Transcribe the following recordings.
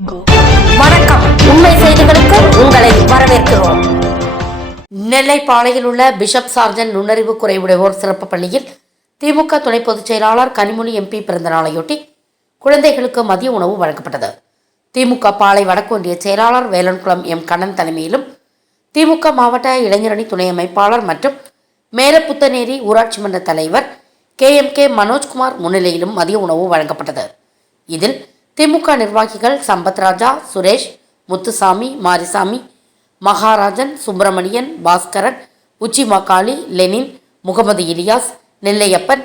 வணக்கம். உண்மை செய்திகளுக்கு உங்களை வரவேற்கிறோம். நெல்லை பாளையில் உள்ள பிஷப் சார்ஜன் நுண்ணறிவு குறைவுடையோர் சிறப்பு பள்ளியில் திமுக துணை பொதுச் செயலாளர் கனிமொழி எம்பி பிறந்த நாளையொட்டி குழந்தைகளுக்கு மதிய உணவு வழங்கப்பட்டது. திமுக பாளை வடக்கு ஒன்றிய செயலாளர் வேலன்குளம் எம் கண்ணன் தலைமையிலும் திமுக மாவட்ட இளைஞரணி துணை அமைப்பாளர் மற்றும் மேலப்புத்தநேரி ஊராட்சி மன்ற தலைவர் KMK மனோஜ்குமார் முன்னிலையிலும் மதிய உணவு வழங்கப்பட்டது. இதில் திமுக நிர்வாகிகள் சம்பத் ராஜா, சுரேஷ், முத்துசாமி, மாரிசாமி, மகாராஜன், சுப்பிரமணியன், பாஸ்கரன், உச்சி மக்காளி, லெனின், முகமது இலியாஸ், நெல்லையப்பன்,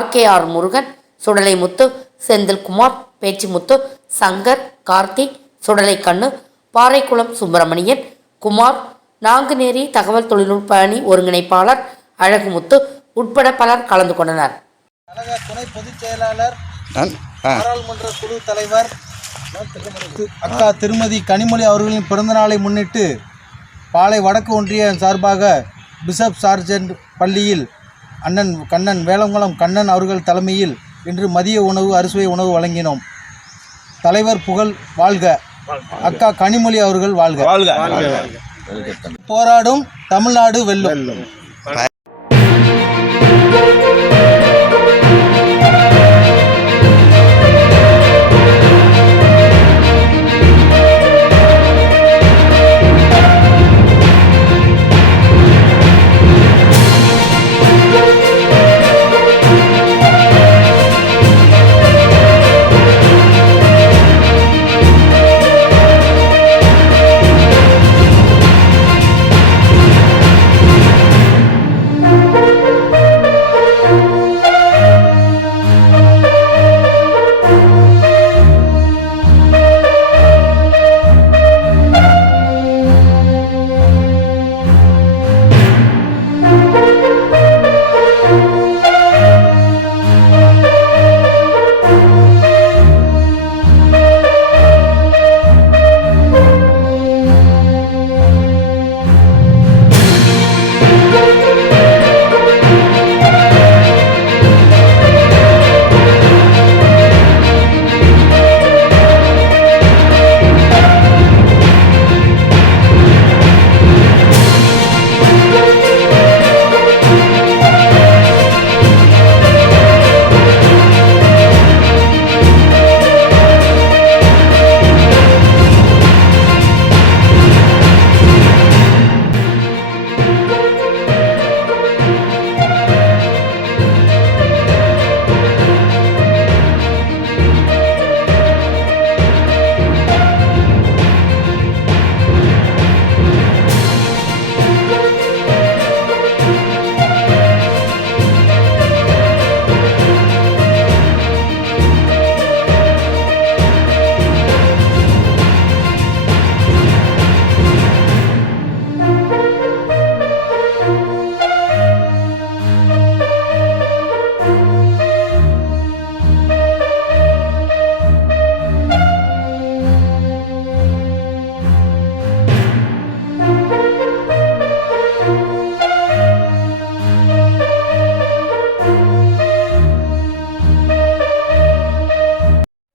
RKR முருகன், சுடலை முத்து, செந்தில்குமார், பேச்சிமுத்து, சங்கர், கார்த்திக், சுடலை கண்ணு, பாறைக்குளம் சுப்பிரமணியன், குமார், நாங்குநேரி தகவல் தொழில்நுட்ப அணி ஒருங்கிணைப்பாளர் அழகுமுத்து உட்பட பலர் கலந்து கொண்டனர். துணை பொதுச் செயலாளர் பாராளுமன்ற குழு தலைவர் அக்கா திருமதி கனிமொழி அவர்களின் பிறந்தநாளை முன்னிட்டு பாளை வடக்கு ஒன்றிய சார்பாக பிஷப் சார்ஜன்ட் பள்ளியில் அண்ணன் கண்ணன் வேலங்குளம் கண்ணன் அவர்கள் தலைமையில் இன்று மதிய உணவு அறுசுவை உணவு வழங்கினோம். தலைவர் புகழ் வாழ்க, அக்கா கனிமொழி அவர்கள் வாழ்க. போராடும் தமிழ்நாடு வெல்லும்.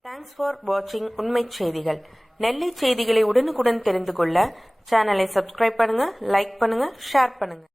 Thanks for watching உண்மை செய்திகள். நெல்லை செய்திகளை உடனுக்குடன் தெரிந்து கொள்ள சேனலை சப்ஸ்கிரைப் பண்ணுங்க, லைக் பண்ணுங்க, ஷேர் பண்ணுங்க.